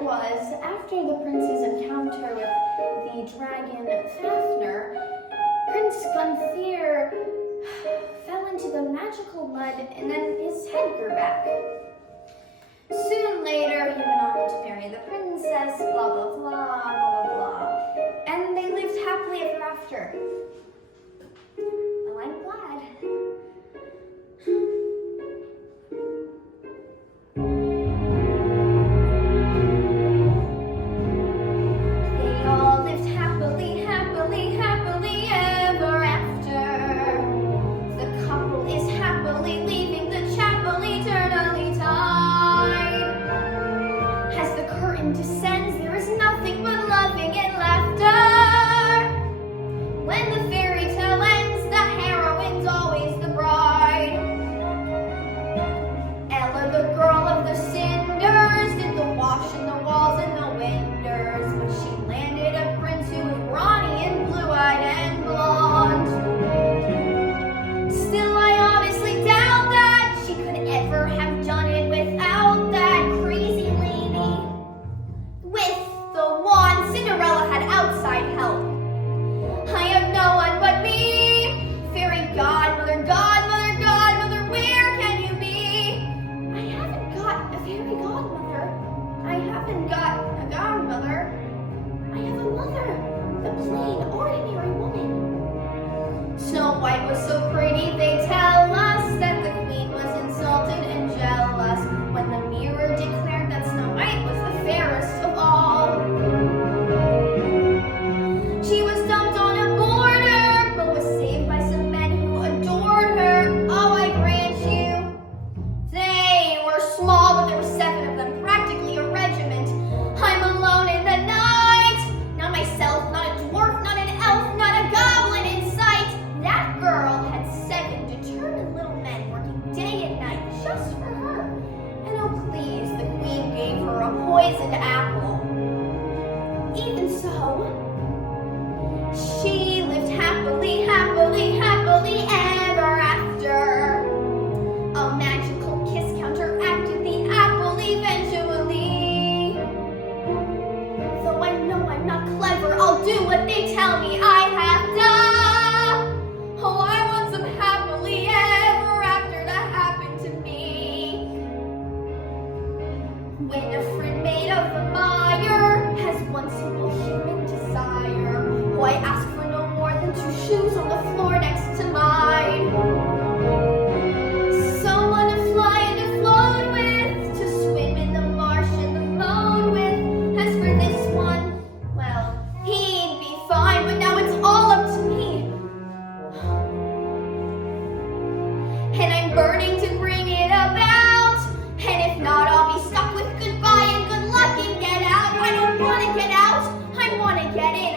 it was, after the prince's encounter with the dragon Fafnir, Prince Gunther fell into the magical mud and then his head grew back. Soon later, he went on to marry the princess, blah, blah, blah, blah, blah, blah. And they lived happily ever after. Well, I'm glad. They all lived happily, happily, happily ever after. The couple is happily leaving the chapel eternally tied. As the curtain descends, there is nothing but loving and laughter. When the fairy tale ends, the heroine's always the bride. Ella, the girl of the cinders, did the wash in the walls and the windows, but she landed a prince who was brawny and blue-eyed and blonde. Still, I honestly doubt that she could ever have done it without that crazy lady with the wand. Cinderella had outside help. I have no one but me. Fairy godmother, godmother, godmother, where can you be? I haven't got a fairy godmother. I haven't got a godmother. I have a mother, the plain, ordinary woman. Snow White was so pretty, they tell us that the queen was insulted and jealous when the mirror declared that Snow White was the fairest of all. She was dumped on a border, but was saved by some men who adored her. Oh, I grant you, they were small, but there were 7 of them, practically a regiment. I'm alone in the night, not myself, not a dwarf, not an elf, not a goblin in sight. That girl had 7 determined little men working day and night just for her. And oh please, the queen gave her a poisoned apple. Even so, she lived happily, happily, happily ever after. A magical kiss counteracted the apple eventually. Though I know I'm not clever, I'll do what they tell me I have to. Oh, I want some happily ever after to happen to me. Winifred, maid of the mire, has one simple human desire. I ask for no more than 2 shoes on the floor next to mine. Someone to fly and to float with, to swim in the marsh and the moat with. As for this one, well, he'd be fine, but now it's all up to me. And I'm burning to bring it about. And if not, I'll be stuck with goodbye and good luck and get out. I don't want to get out, I want to get in.